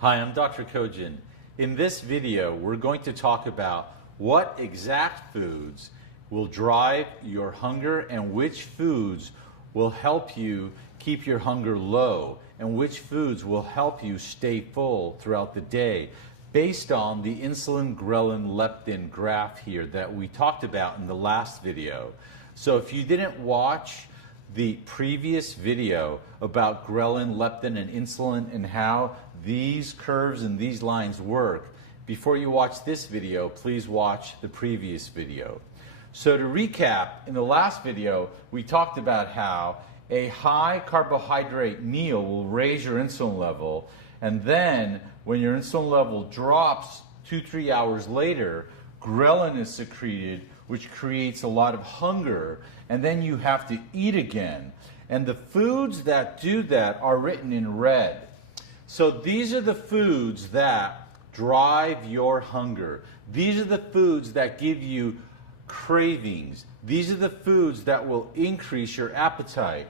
Hi, I'm Dr. Kojin. In this video, we're going to talk about what exact foods will drive your hunger and which foods will help you keep your hunger low and which foods will help you stay full throughout the day based on the insulin, ghrelin, leptin graph here that we talked about in the last video. So if you didn't watch the previous video about ghrelin, leptin, and insulin and how these curves and these lines work, before you watch this video, please watch the previous video. So to recap, in the last video, we talked about how a high carbohydrate meal will raise your insulin level, and then when your insulin level drops 2-3 hours later, ghrelin is secreted, which creates a lot of hunger, and then you have to eat again. And the foods that do that are written in red. So these are the foods that drive your hunger. These are the foods that give you cravings. These are the foods that will increase your appetite.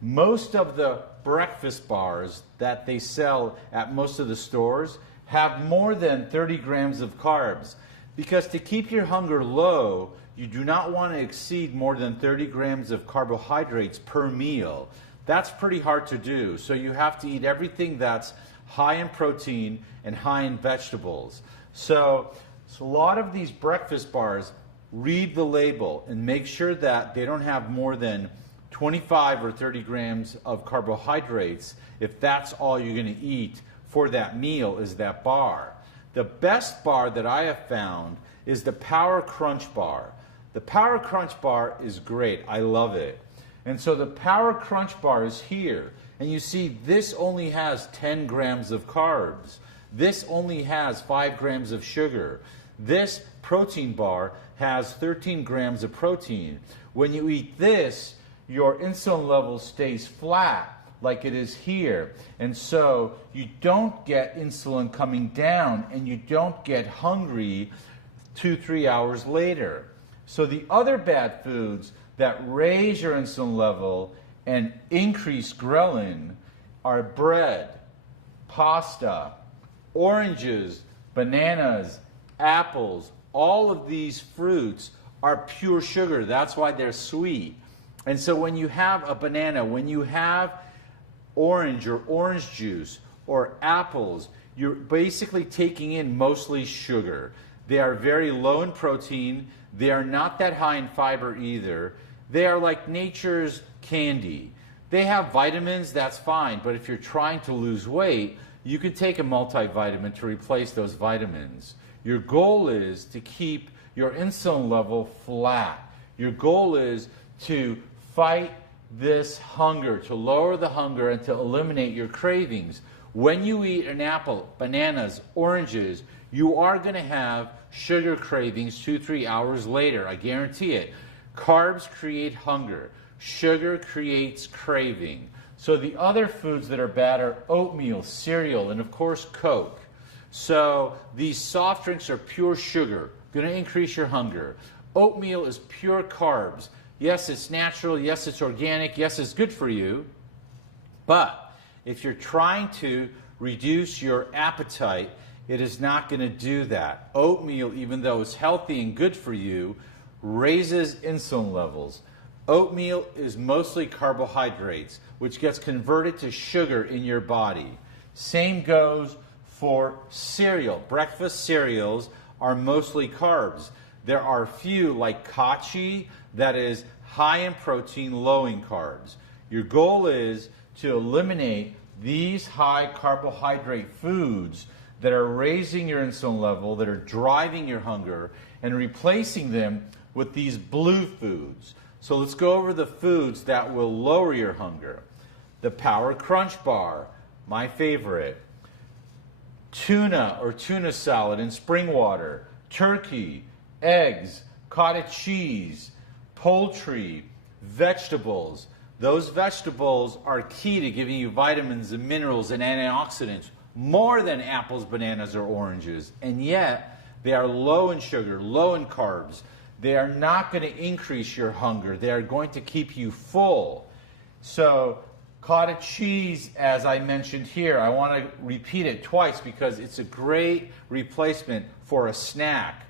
Most of the breakfast bars that they sell at most of the stores have more than 30 grams of carbs. Because to keep your hunger low, you do not want to exceed more than 30 grams of carbohydrates per meal. That's pretty hard to do. So you have to eat everything that's high in protein and high in vegetables. So a lot of these breakfast bars, read the label and make sure that they don't have more than 25 or 30 grams of carbohydrates if that's all you're going to eat for that meal is that bar. The best bar that I have found is the Power Crunch bar. The Power Crunch bar is great. I love it. And so the Power Crunch bar is here. And you see this only has 10 grams of carbs. This only has 5 grams of sugar. This protein bar has 13 grams of protein. When you eat this, your insulin level stays flat like it is here. And so you don't get insulin coming down and you don't get hungry 2-3 hours later. So the other bad foods that raise your insulin level and increase ghrelin are bread, pasta, oranges, bananas, apples. All of these fruits are pure sugar. That's why they're sweet. And so when you have a banana, when you have orange or orange juice or apples, you're basically taking in mostly sugar. They are very low in protein. They are not that high in fiber either. They are like nature's candy. They have vitamins, that's fine, but if you're trying to lose weight, you can take a multivitamin to replace those vitamins. Your goal is to keep your insulin level flat. Your goal is to fight this hunger, to lower the hunger and to eliminate your cravings. When you eat an apple, bananas, oranges, you are going to have sugar cravings 2-3 hours later. I guarantee it. Carbs create hunger. Sugar creates craving. So the other foods that are bad are oatmeal, cereal, and of course Coke. So these soft drinks are pure sugar, going to increase your hunger. Oatmeal is pure carbs. Yes, it's natural. Yes, it's organic. Yes, it's good for you. But if you're trying to reduce your appetite, it is not going to do that. Oatmeal, even though it's healthy and good for you, raises insulin levels. Oatmeal is mostly carbohydrates, which gets converted to sugar in your body. Same goes for cereal. Breakfast cereals are mostly carbs. There are a few like Kachi that is high in protein, low in carbs. Your goal is to eliminate these high carbohydrate foods that are raising your insulin level, that are driving your hunger, and replacing them with these blue foods. So let's go over the foods that will lower your hunger. The Power Crunch bar, my favorite. Tuna or tuna salad in spring water. Turkey, eggs, cottage cheese, poultry, vegetables. Those vegetables are key to giving you vitamins and minerals and antioxidants more than apples, bananas, or oranges. And yet, they are low in sugar, low in carbs. They are not going to increase your hunger. They are going to keep you full. So Cottage cheese, as I mentioned here, I want to repeat it twice because it's a great replacement for a snack.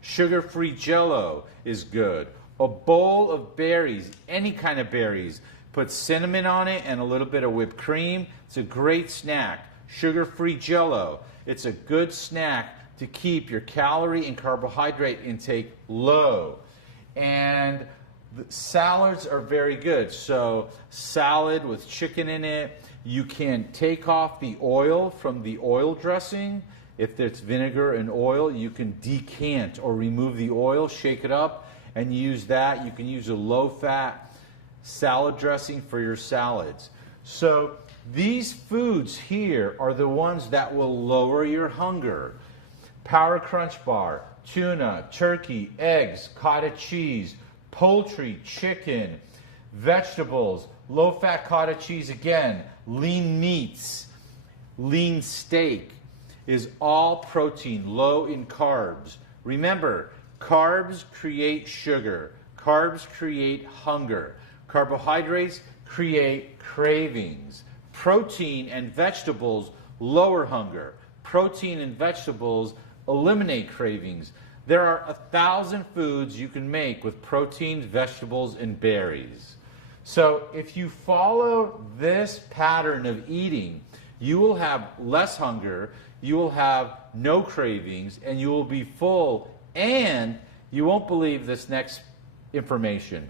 Sugar-free Jell-O is good. A bowl of berries, any kind of berries. Put cinnamon on it and a little bit of whipped cream. It's a great snack. Sugar-free Jell-O. It's a good snack to keep your calorie and carbohydrate intake low. And the salads are very good. So salad with chicken in it. You can take off the oil from the oil dressing. If there's vinegar and oil, you can decant or remove the oil, shake it up, and use that. You can use a low-fat salad dressing for your salads. So these foods here are the ones that will lower your hunger. Power Crunch Bar, tuna, turkey, eggs, cottage cheese, poultry, chicken, vegetables, low-fat cottage cheese again, lean meats, lean steak is all protein, low in carbs. Remember, carbs create sugar. Carbs create hunger. Carbohydrates create cravings. Protein and vegetables lower hunger. Protein and vegetables eliminate cravings. There are 1,000 foods you can make with proteins, vegetables, and berries. So if you follow this pattern of eating, you will have less hunger, you will have no cravings, and you will be full, and you won't believe this next information.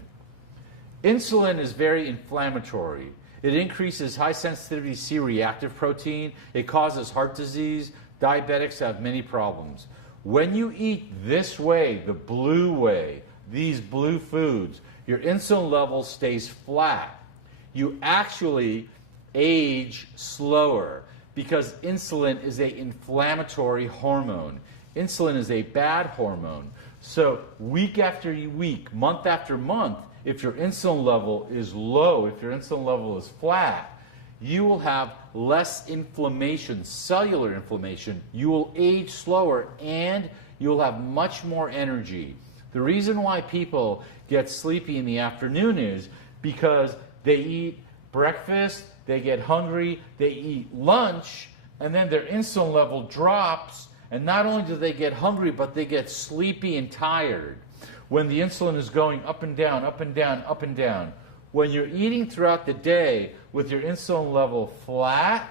Insulin is very inflammatory. It increases high-sensitivity C-reactive protein. It causes heart disease. Diabetics have many problems. When you eat this way, the blue way, these blue foods, your insulin level stays flat. You actually age slower because insulin is an inflammatory hormone. Insulin is a bad hormone. So week after week, month after month, if your insulin level is low, if your insulin level is flat, you will have less inflammation, cellular inflammation. You will age slower and you will have much more energy. The reason why people get sleepy in the afternoon is because they eat breakfast, they get hungry, they eat lunch, and then their insulin level drops, and not only do they get hungry, but they get sleepy and tired when the insulin is going up and down, up and down, up and down. When you're eating throughout the day with your insulin level flat,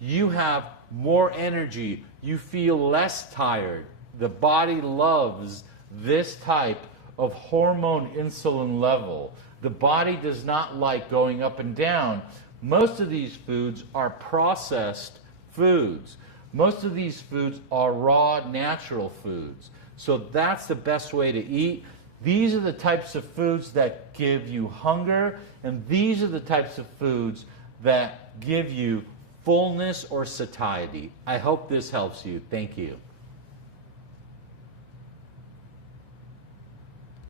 you have more energy. You feel less tired. The body loves this type of hormone insulin level. The body does not like going up and down. Most of these foods are processed foods. Most of these foods are raw, natural foods. So that's the best way to eat. These are the types of foods that give you hunger, and these are the types of foods that give you fullness or satiety. I hope this helps you. Thank you.